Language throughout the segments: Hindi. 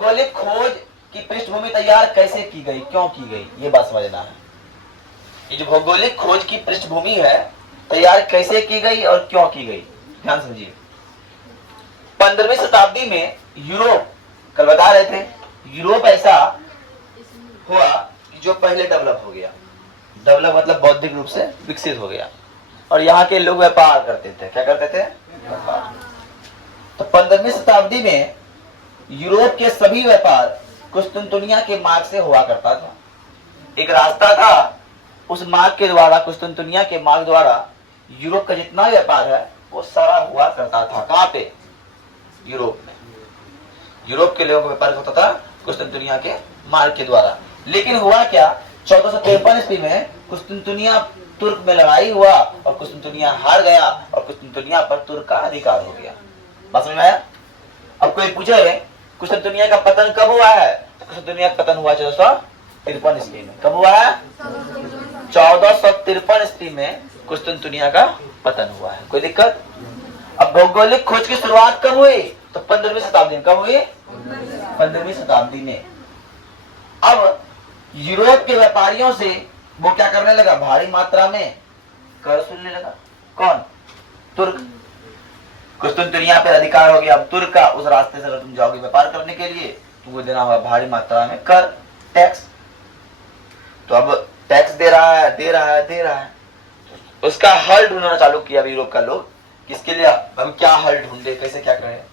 भौगोलिक खोज की पृष्ठभूमि तैयार कैसे की गई, क्यों की गई, ये बात समझना है। ये जो भौगोलिक खोज की पृष्ठभूमि है तैयार कैसे की गई और क्यों की गई, ध्यान समझिए। 15वीं शताब्दी में यूरोप, कल बता रहे थे, यूरोप ऐसा हुआ जो पहले डेवलप हो गया। डेवलप मतलब बौद्धिक रूप से विकसित हो गया, और यहाँ के लोग व्यापार करते थे। क्या करते थे? व्यापार। तो 15वीं शताब्दी में यूरोप के सभी व्यापार कुस्तुनतुनिया के मार्ग से हुआ करता था। एक रास्ता था, उस मार्ग के द्वारा, कुस्तुनतुनिया के मार्ग द्वारा यूरोप का जितना व्यापार है वो सारा हुआ करता था। कहाँ पे? यूरोप में। यूरोप के लोगों का व्यापार होता था कुस्तुनतुनिया के मार्ग के द्वारा। लेकिन हुआ क्या, 1453 ईस्वी में कुस्तुनतुनिया तुर्क में लड़ाई हुआ और कुस्तुनतुनिया हार गया और कुस्तुनतुनिया पर तुर्क का अधिकार हो गया। बात समझ में आया? अब कोई पूछे कुस्तुनतुनिया का पतन कब हुआ है? कुस्तुनतुनिया का पतन हुआ 1453 ईस्वी में। कब हुआ है? 1453 ईस्वी में कुस्तुनतुनिया का पतन हुआ है। कोई दिक्कत? अब भौगोलिक खोज की शुरुआत कब हुई? तो 15वीं शताब्दी में। कब हुई? 15वीं शताब्दी में। अब यूरोप के व्यापारियों से वो क्या करने लगा? भारी मात्रा में कर वसूलने लगा। कौन? तुर्क। कुस्तुनतुनिया पे अधिकार हो गया अब तुर्क का। उस रास्ते से अगर तुम जाओगे व्यापार करने के लिए तुमको देना होगा भारी मात्रा में कर, टैक्स। तो अब टैक्स दे रहा है। उसका हल ढूंढना चालू किया यूरोप का लोग। किसके लिए? हम क्या हल ढूंढे, कैसे क्या करें।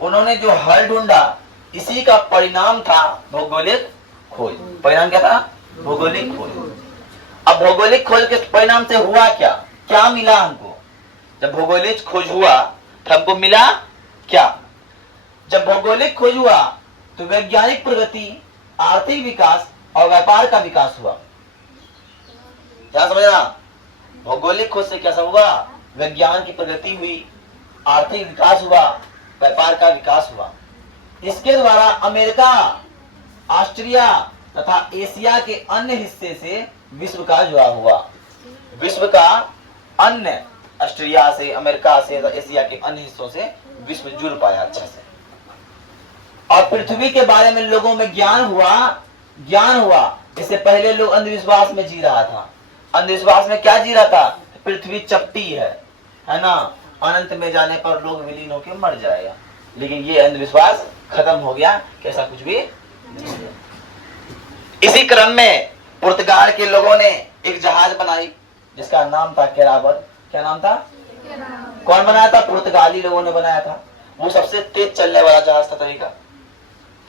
उन्होंने जो हल ढूंढा इसी का परिणाम था भौगोलिक खोज। परिणाम क्या था? भौगोलिक खोज। अब भौगोलिक खोज के परिणाम से हुआ क्या, क्या मिला हमको? जब भौगोलिक खोज हुआ तो हमको मिला क्या? जब भौगोलिक खोज हुआ तो वैज्ञानिक प्रगति, आर्थिक विकास और व्यापार का विकास हुआ। क्या समझना? भौगोलिक खोज से क्या सब हुआ? विज्ञान की प्रगति हुई, आर्थिक विकास हुआ, व्यापार का विकास हुआ। इसके द्वारा अमेरिका, ऑस्ट्रिया तथा एशिया के अन्य हिस्से से विश्व का जुड़ा हुआ। विश्व का अन्य, ऑस्ट्रिया से, अमेरिका से, एशिया के अन्य हिस्सों से विश्व जुड़ पाया अच्छे से। और पृथ्वी के बारे में लोगों में ज्ञान हुआ। इससे पहले लोग अंधविश्वास में जी रहा था। अंधविश्वास में क्या जी रहा था? पृथ्वी चपटी है ना, अनंत में जाने पर लोग विलीन होकर मर जाएगा। लेकिन ये अंधविश्वास खत्म हो गया कि ऐसा कुछ भी नहीं है। इसी क्रम में पुर्तगाल के लोगों ने एक जहाज बनाई जिसका नाम था कैरावल। क्या नाम था? कौन बनाया था? पुर्तगाली लोगों ने बनाया था। वो सबसे तेज चलने वाला जहाज था तरीका।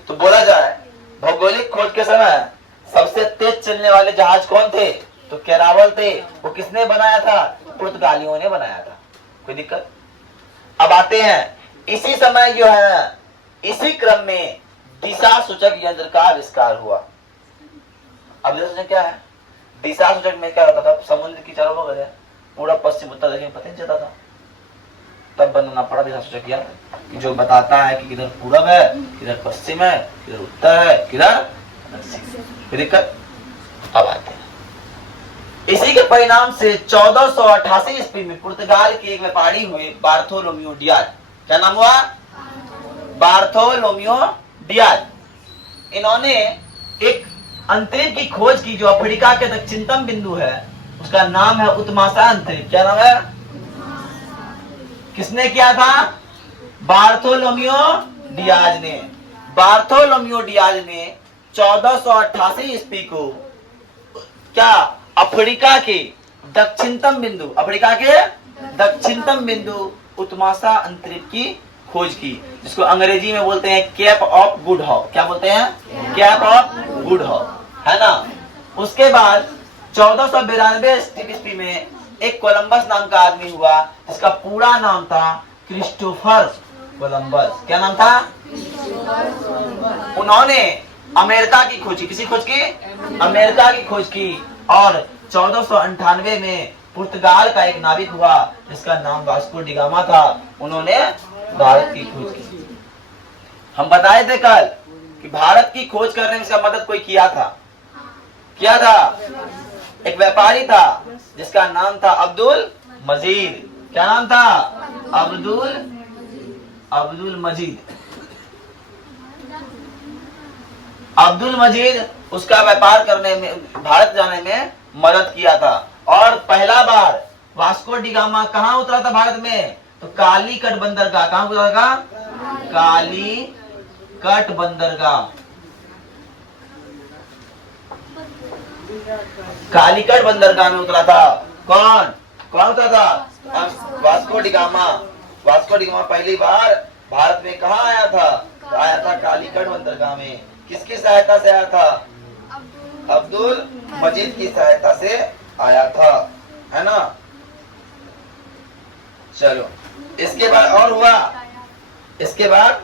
तो बोला जाए भौगोलिक खोज के समय सबसे तेज चलने वाले जहाज कौन थे? तो कैरावल थे। वो किसने बनाया था? पुर्तगालियों ने बनाया था। कोई दिक्कत? अब आते हैं, इसी समय जो है, इसी क्रम में दिशा सूचक यंत्र का आविष्कार हुआ। अब दिशा सूचक क्या है? दिशा सूचक में क्या होता था? समुद्र की चारों बगल है, पूरा पश्चिम उत्तर दक्षिण पता नहीं चलता था। तब बनाना पड़ा दिशा सूचक यंत्र जो बताता है कि किधर पूरब है, किधर पश्चिम है, किधर उत्तर है, किधर दक्षिण। कोई दिक्कत? अब आते हैं, इसी के परिणाम से 1488 ईस्वी में पुर्तगाल के एक व्यापारी हुए बार्थोलोम्यू डियाज। क्या नाम हुआ? Bartholomew Diaz. इन्होंने एक अंतरिक्ष की खोज की जो अफ्रीका के दक्षिणतम बिंदु है, उसका नाम है उत्मासा अंतरिक्ष। क्या नाम है? किसने किया था? बार्थोलोम्यू डियाज ने। बार्थोलोम्यू डियाज ने 1488 ईस्वी को क्या अफ्रीका के दक्षिणतम बिंदु, अफ्रीका के दक्षिणतम बिंदु उत्मासा अंतरिक्ष की खोज की, जिसको अंग्रेजी में बोलते हैं केप ऑफ गुड होप। क्या बोलते हैं? केप ऑफ गुड होप, है ना। उसके बाद 1492 ईस्वी में एक कोलंबस नाम का आदमी हुआ जिसका पूरा नाम था क्रिस्टोफर कोलंबस। क्या नाम था? उन्होंने अमेरिका की खोज की। किसी खोज की? अमेरिका की खोज की। और 1498 में पुर्तगाल का एक नाविक हुआ जिसका नाम वास्को डी गामा था। उन्होंने भारत की खोज की। हम बताए थे कल कि भारत की खोज करने में इसका मदद कोई किया था। एक व्यापारी था जिसका नाम था अब्दुल मजीद। क्या नाम था? अब्दुल मजीद। अब्दुल मजीद उसका व्यापार करने में, भारत जाने में मदद किया था। और पहला बार वास्को डी गामा कहाँ उतरा था भारत में? तो कालीकट बंदरगाह। कहाँ उतरा था? कालीकट बंदरगाह। कालीकट बंदरगाह में उतरा था। कौन कौन उतरा था? Vasco D gamma. Vasco D gamma पहली बार भारत में कहाँ आया था? तो आया था कालीकट बंदरगाह में। किसकी सहायता से आया था? अब्दुल मजीद की सहायता से आया था, है ना। चलो, इसके बाद और हुआ। इसके बाद